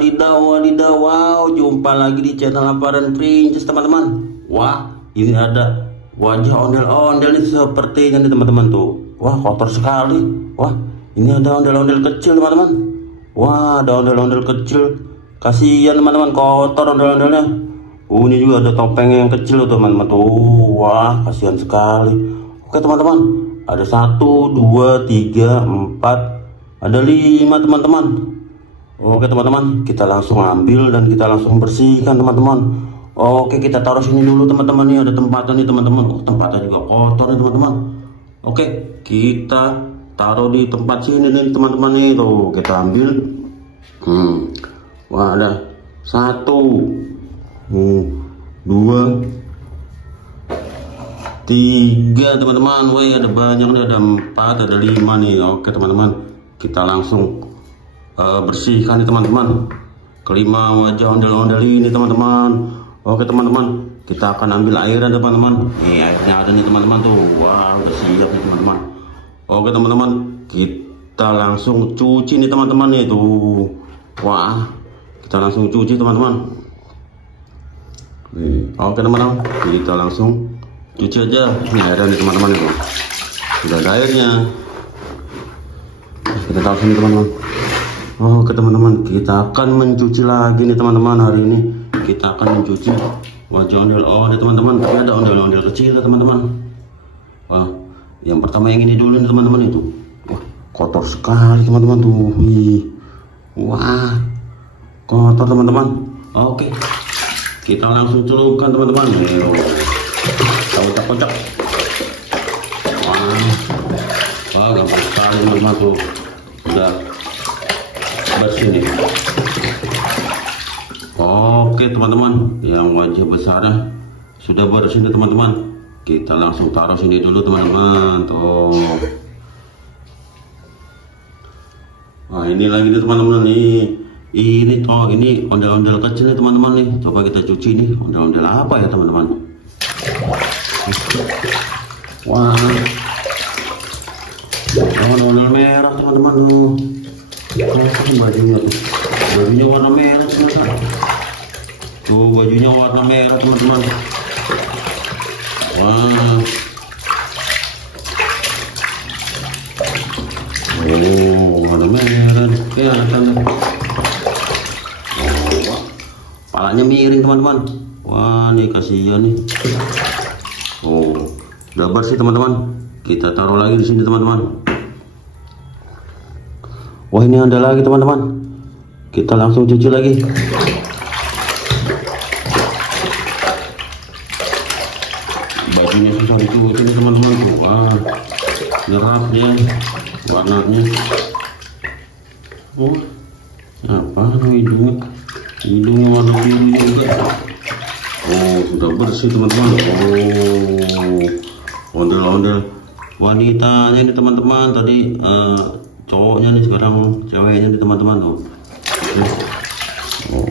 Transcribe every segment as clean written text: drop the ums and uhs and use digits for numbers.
Wadidaw, wadidaw, wow, jumpa lagi di channel Hamparan Princess teman-teman. Wah, ini ada wajah ondel-ondel nih sepertinya nih teman-teman tuh. Wah, kotor sekali. Wah, ini ada ondel-ondel kecil teman-teman. Wah, ada ondel-ondel kecil. Kasihan teman-teman, kotor ondel-ondelnya. Ini juga ada topeng yang kecil teman-teman tuh. Wah, kasihan sekali. Oke teman-teman, ada 1, 2, 3, 4, ada 5 teman-teman. Oke teman-teman, kita langsung ambil dan kita langsung bersihkan teman-teman. Oke, kita taruh sini dulu teman-teman. Nih ada tempatnya nih teman-teman. Oh, tempatnya juga kotor nih teman-teman. Oke, kita taruh di tempat sini nih teman-teman nih. Tuh, kita ambil. Wah, ada 1, 2, 3 teman-teman. Wih, ada banyak nih, ada 4, ada 5 nih. Oke teman-teman, kita langsung bersihkan nih teman-teman. Kelima wajah ondel-ondel ini teman-teman. Oke teman-teman, kita akan ambil airnya teman-teman. Nih airnya ada nih teman-teman tuh. Wah, udah siap nih teman-teman. Oke teman-teman, kita langsung cuci nih teman-teman nih tuh. Wah, kita langsung cuci teman-teman. Oke teman-teman, kita langsung cuci aja. Ini airnya nih teman-teman itu. Sudah ada airnya. Kita taruh sini teman-teman. Oke teman-teman, kita akan mencuci lagi nih teman-teman. Hari ini kita akan mencuci wajah ondel-ondel teman-teman. Tapi ada ondel-ondel kecil teman-teman. Wah, yang pertama yang ini dulu nih teman-teman itu. Wah, kotor sekali teman-teman tuh. Wah, kotor teman-teman. Oke, kita langsung celupkan teman-teman. Kita kocak-kocak. Wah, gampang sekali teman-teman tuh. Udah bersih nih. Oke teman-teman, yang wajah besarnya sudah bersih nih teman-teman. Kita langsung taruh sini dulu teman-teman. Tuh. Nah, ini lagi nih teman-teman nih. Ini toh, ini ondel-ondel kecil nih teman-teman nih. Coba kita cuci nih, ondel-ondel apa ya teman-teman. Wah, ondel-ondel merah teman-teman tuh. Bajunya tuh, bajunya warna merah teman-teman. Tuh, bajunya warna merah teman-teman. Wah, warna merah kelihatan. Palanya miring teman-teman. Wah, nih kasihan nih. Oh, udah bersih teman-teman. Kita taruh lagi di sini teman-teman. Wah, ini ada lagi teman-teman. Kita langsung cuci lagi. Bajunya susah dicuci nih teman-teman. Wah, nyerapnya, warnanya. Oh, apa hidungnya? Hidungnya warna biru juga. Oh, sudah bersih teman-teman. Oh, ondel-ondel wanitanya ini teman-teman. Tadi cowoknya nih, sekarang ceweknya nih teman-teman tuh. Oh,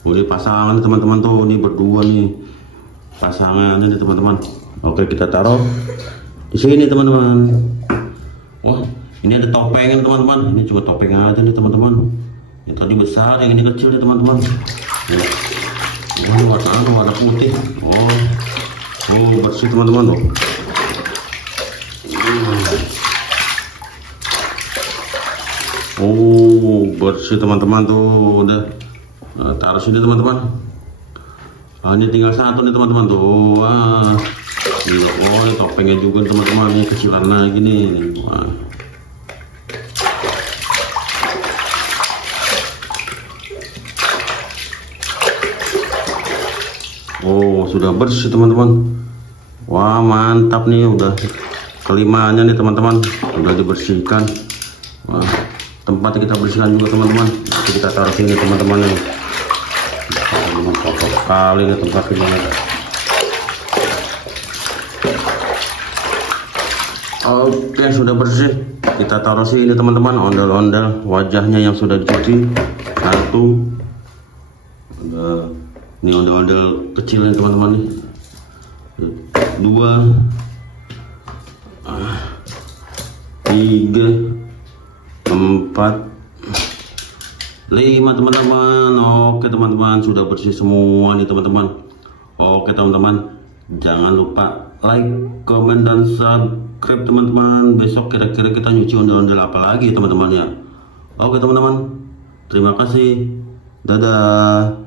boleh pasangan teman-teman tuh. Ini berdua nih pasangan ini teman-teman. Oke, kita taruh di sini teman-teman. Wah, ini ada topengnya teman-teman. Ini cuma topeng aja nih teman-teman. Yang tadi besar, yang ini kecil nih teman-teman. Ini warna putih. Oh, bersih teman-teman tuh. Oh, bersih teman-teman tuh. Udah taruh sini teman-teman. Ini tinggal 1 nih teman-teman tuh. Wah, ini topengnya juga teman-teman. Ini kecilan lagi nih. Wah. Oh, sudah bersih teman-teman. Wah, mantap nih. Udah kelimanya nih teman-teman, udah dibersihkan. Wah, tempatnya kita bersihkan juga teman-teman. Nanti kita taruh sini teman-teman nih. Kotor sekali nih tempat ini. Oke, sudah bersih. Kita taruh sini teman-teman, ondel-ondel wajahnya yang sudah dicuci. 1. Ada ini ondel-ondel kecil nih teman-teman nih. 2, 3, 4, 5 teman-teman. Oke teman-teman, sudah bersih semua nih teman-teman. Oke teman-teman, jangan lupa like, komen, dan subscribe teman-teman. Besok kira-kira kita nyuci ondel-ondel apa lagi teman-teman ya. Oke teman-teman, terima kasih. Dadah.